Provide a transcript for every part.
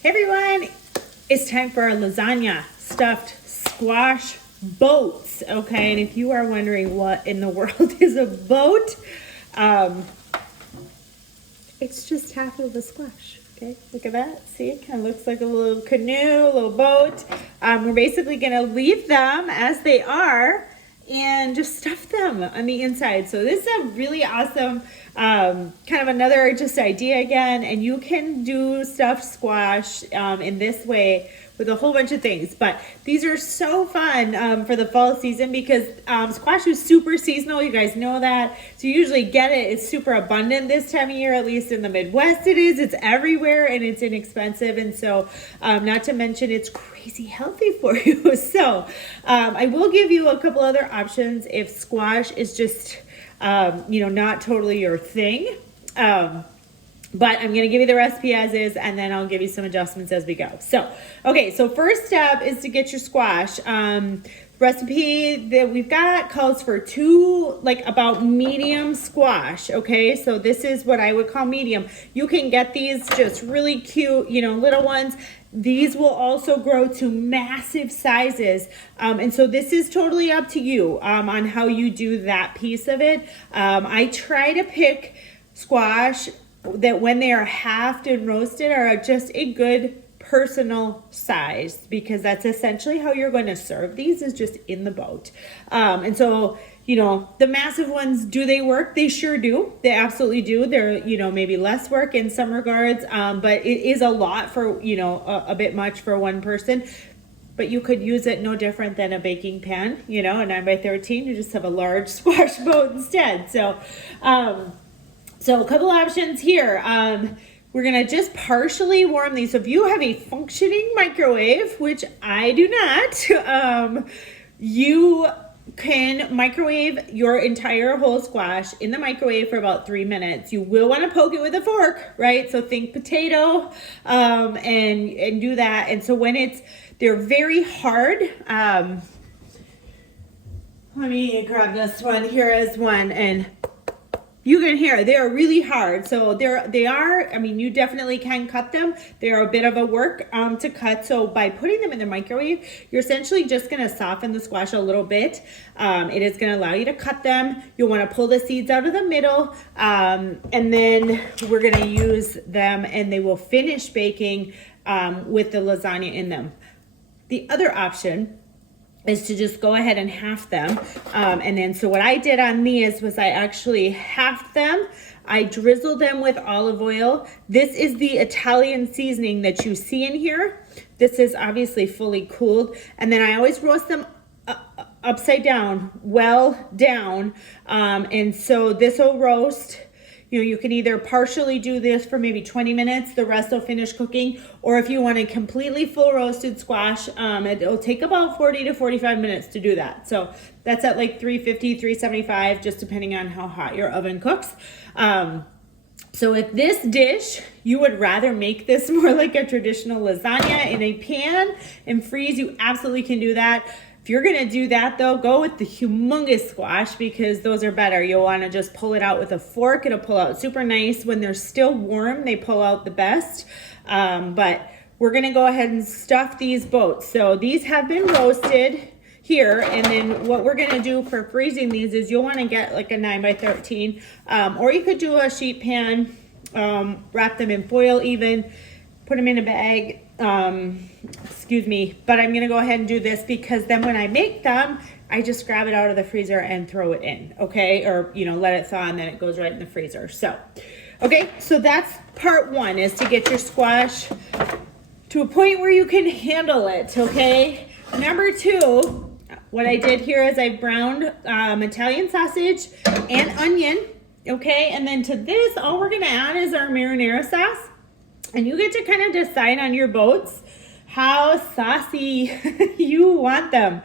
Hey everyone, it's time for our lasagna stuffed squash boats, okay? And if you are wondering what in the world is a boat, it's just half of a squash, okay? Look at that, see, it kind of looks like a little canoe, a little boat. We're basically gonna leave them as they are and just stuff them on the inside. So this is a really awesome kind of another just idea again, and you can do stuffed squash in this way with a whole bunch of things. But these are so fun for the fall season because squash is super seasonal. You guys know that. So you usually get it. It's super abundant this time of year, at least in the Midwest it is. It's everywhere and it's inexpensive. And so not to mention it's crazy healthy for you. So I will give you a couple other options if squash is just not totally your thing. But I'm going to give you the recipe as is, and then I'll give you some adjustments as we go. So, okay, so first step is to get your squash. Recipe that we've got calls for about medium squash, okay? So this is what I would call medium. You can get these just really cute, little ones. These will also grow to massive sizes. And so this is totally up to you on how you do that piece of it. I try to pick squash that when they are halved and roasted are just a good personal size, because that's essentially how you're going to serve these, is just in the boat. And so, the massive ones, do they work? They sure do. They absolutely do. They're, maybe less work in some regards, but it is a lot for, a bit much for one person. But you could use it no different than a baking pan, a 9x13. You just have a large squash boat instead. So a couple options here. We're going to just partially warm these. So if you have a functioning microwave, which I do not, you can microwave your entire whole squash in the microwave for about 3 minutes. You will want to poke it with a fork, right? So think potato and do that. And so when they're very hard. Let me grab this one. Here is one, and you can hear they're really hard. So you definitely can cut them. They're a bit of a work to cut. So by putting them in the microwave, you're essentially just going to soften the squash a little bit. It is going to allow you to cut them. You'll want to pull the seeds out of the middle. And then we're going to use them, and they will finish baking with the lasagna in them. The other option is to just go ahead and half them. And then, so what I did on these was I actually halved them. I drizzled them with olive oil. This is the Italian seasoning that you see in here. This is obviously fully cooled. And then I always roast them upside down, well down. And so this will roast. You can either partially do this for maybe 20 minutes, the rest will finish cooking, or if you want a completely full roasted squash, it'll take about 40 to 45 minutes to do that. So that's at like 350, 375, just depending on how hot your oven cooks. So with this dish, you would rather make this more like a traditional lasagna in a pan and freeze, you absolutely can do that. If you're going to do that, though, go with the humongous squash, because those are better. You'll want to just pull it out with a fork. It'll pull out super nice. When they're still warm, they pull out the best. But we're going to go ahead and stuff these boats. So these have been roasted here. And then what we're going to do for freezing these is you'll want to get like a 9x13. Or you could do a sheet pan, wrap them in foil even, put them in a bag. But I'm gonna go ahead and do this because then when I make them, I just grab it out of the freezer and throw it in, okay? Or, let it thaw and then it goes right in the freezer. So, okay, so that's part one, is to get your squash to a point where you can handle it, okay? Number two, what I did here is I browned Italian sausage and onion, okay? And then to this, all we're gonna add is our marinara sauce. And you get to kind of decide on your boats how saucy you want them.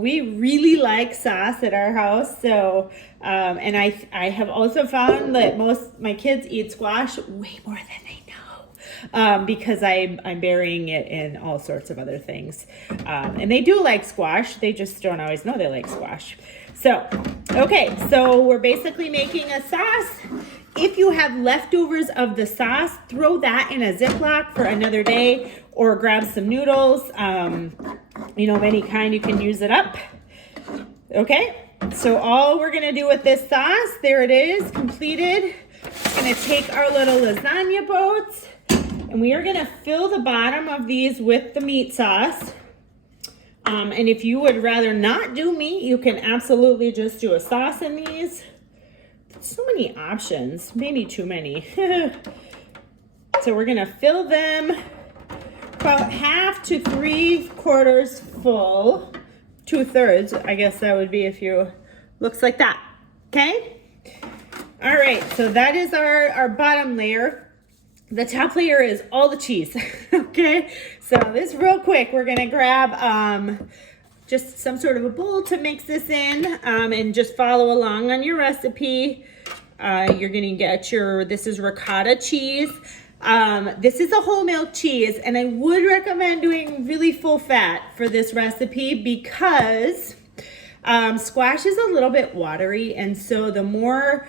We really like sauce at our house. So, and I have also found that my kids eat squash way more than they know. Because I'm burying it in all sorts of other things. And they do like squash. They just don't always know they like squash. So, okay, so we're basically making a sauce. if you have leftovers of the sauce, throw that in a Ziploc for another day, or grab some noodles, you know, of any kind, you can use it up. Okay, so all we're gonna do with this sauce, there it is, completed. We're gonna take our little lasagna boats and we are gonna fill the bottom of these with the meat sauce. And if you would rather not do meat, you can absolutely just do a sauce in these. So many options, maybe too many. So we're gonna fill them about 1/2 to 3/4 full. 2/3, I guess that would be if you, looks like that, okay? All right, so that is our bottom layer. The top layer is all the cheese, okay? So this real quick, we're gonna grab just some sort of a bowl to mix this in, and just follow along on your recipe. You're gonna get this is ricotta cheese. This is a whole milk cheese, and I would recommend doing really full fat for this recipe because squash is a little bit watery, and so the more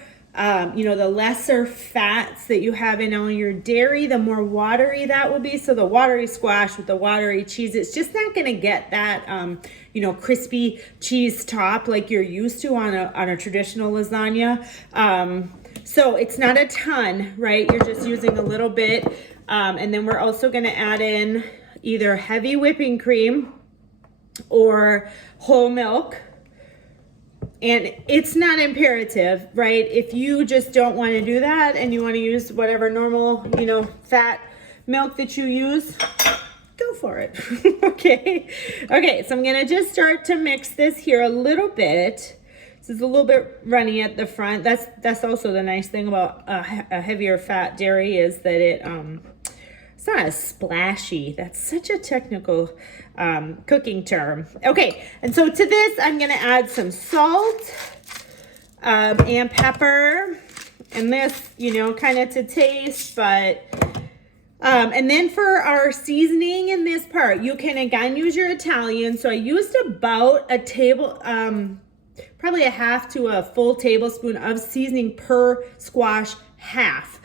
you know, the lesser fats that you have in all your dairy, the more watery that will be. So the watery squash with the watery cheese, it's just not going to get that, you know, crispy cheese top like you're used to on a traditional lasagna. So it's not a ton, right? You're just using a little bit. And then we're also going to add in either heavy whipping cream or whole milk. And it's not imperative, right? If you just don't want to do that and you want to use whatever normal, you know, fat milk that you use, go for it. Okay. Okay, so I'm going to just start to mix this here a little bit. This is a little bit runny at the front. That's also the nice thing about a heavier fat dairy is that it's not as splashy. That's such a technical cooking term. Okay, and so to this, I'm gonna add some salt and pepper, and this, you know, kind of to taste, but, and then for our seasoning in this part, you can again use your Italian. So I used about a table, probably a 1/2 to a full tablespoon of seasoning per squash, half.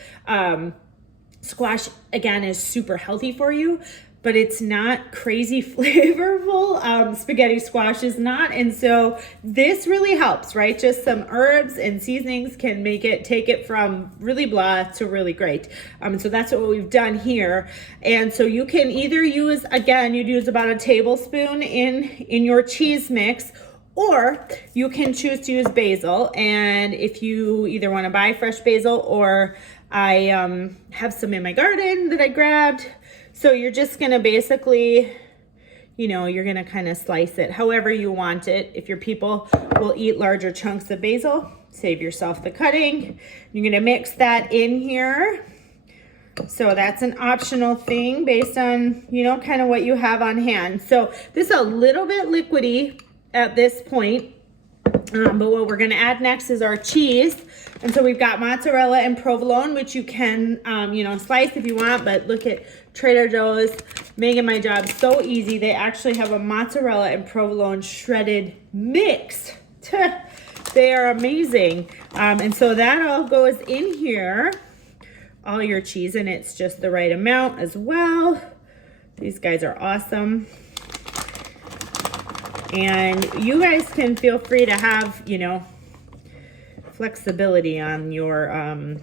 Squash, again, is super healthy for you, but it's not crazy flavorful. Spaghetti squash is not. And so this really helps, right? Just some herbs and seasonings can take it from really blah to really great. So that's what we've done here. And so you can either use, again, you'd use about a tablespoon in your cheese mix, or you can choose to use basil. And if you either want to buy fresh basil, or I have some in my garden that I grabbed. So you're just gonna basically, you know, you're gonna kind of slice it however you want it. If your people will eat larger chunks of basil, save yourself the cutting. You're gonna mix that in here. So that's an optional thing based on, you know, kind of what you have on hand. So this is a little bit liquidy at this point. But what we're gonna add next is our cheese. And so we've got mozzarella and provolone, which you can, you know, slice if you want, but look at Trader Joe's making my job so easy. They actually have a mozzarella and provolone shredded mix. They are amazing. And so that all goes in here, all your cheese, and it's just the right amount as well. These guys are awesome. And you guys can feel free to have, you know, flexibility on your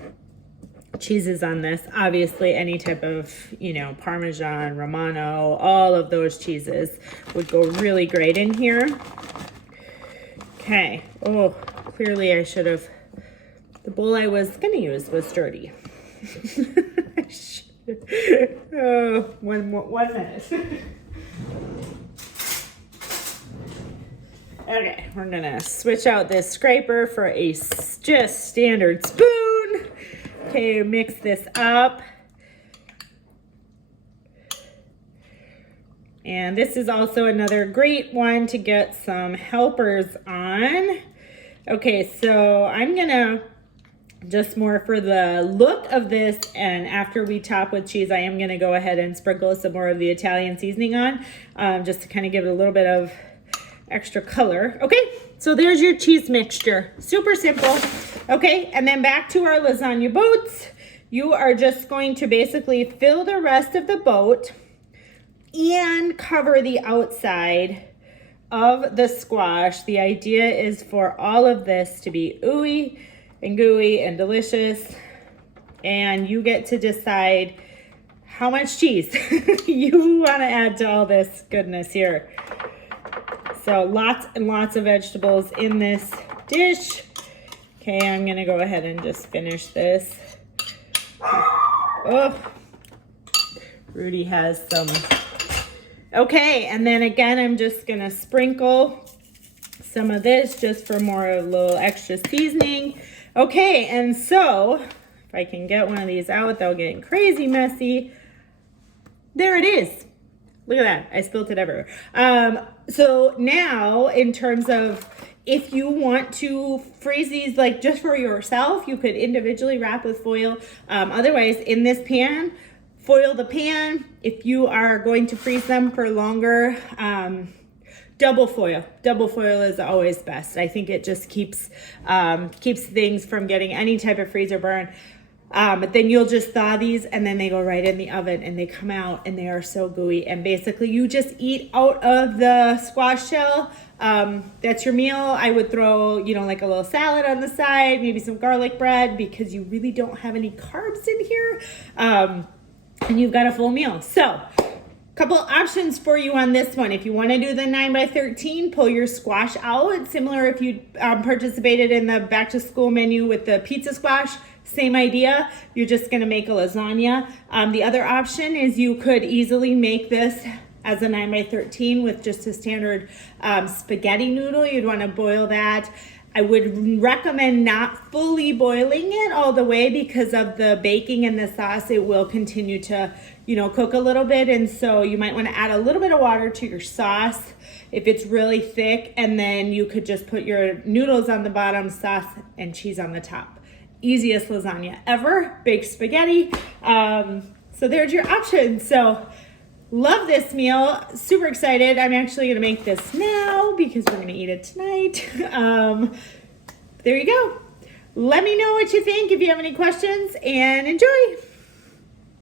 cheeses on this. Obviously, any type of, you know, Parmesan, Romano, all of those cheeses would go really great in here. Okay. Oh, clearly I should have, the bowl I was going to use was dirty. Oh, one minute. Okay, we're gonna switch out this scraper for a just standard spoon. Okay, mix this up. And this is also another great one to get some helpers on. Okay, so I'm gonna, just more for the look of this, and after we top with cheese, I am gonna go ahead and sprinkle some more of the Italian seasoning on, just to kind of give it a little bit of extra color. Okay, So there's your cheese mixture. Super simple. Okay, and then back to our lasagna boats. You are just going to basically fill the rest of the boat and cover the outside of the squash. The idea is for all of this to be ooey and gooey and delicious. And you get to decide how much cheese you want to add to all this goodness here. So lots and lots of vegetables in this dish. Okay, I'm gonna go ahead and just finish this. Oh, Rudy has some. Okay, and then again, I'm just gonna sprinkle some of this just for more, a little extra seasoning. Okay, and so if I can get one of these out without getting crazy messy, there it is. Look at that, I spilled it everywhere. So now in terms of, if you want to freeze these like just for yourself, you could individually wrap with foil. Otherwise, in this pan, foil the pan. If you are going to freeze them for longer, double foil. Double foil is always best. I think it just keeps things from getting any type of freezer burn. But then you'll just thaw these and then they go right in the oven and they come out and they are so gooey. And basically you just eat out of the squash shell. That's your meal. I would throw, like a little salad on the side, maybe some garlic bread, because you really don't have any carbs in here. And you've got a full meal. So couple options for you on this one. If you want to do the 9x13, pull your squash out. Similar if you participated in the back to school menu with the pizza squash. Same idea. You're just going to make a lasagna. The other option is you could easily make this as a 9x13 with just a standard spaghetti noodle. You'd want to boil that. I would recommend not fully boiling it all the way because of the baking and the sauce. It will continue to, cook a little bit. And so you might want to add a little bit of water to your sauce if it's really thick. And then you could just put your noodles on the bottom, sauce and cheese on the top. Easiest lasagna ever, baked spaghetti. So there's your options. So love this meal, super excited. I'm actually gonna make this now because we're gonna eat it tonight. There you go. Let me know what you think if you have any questions, and enjoy.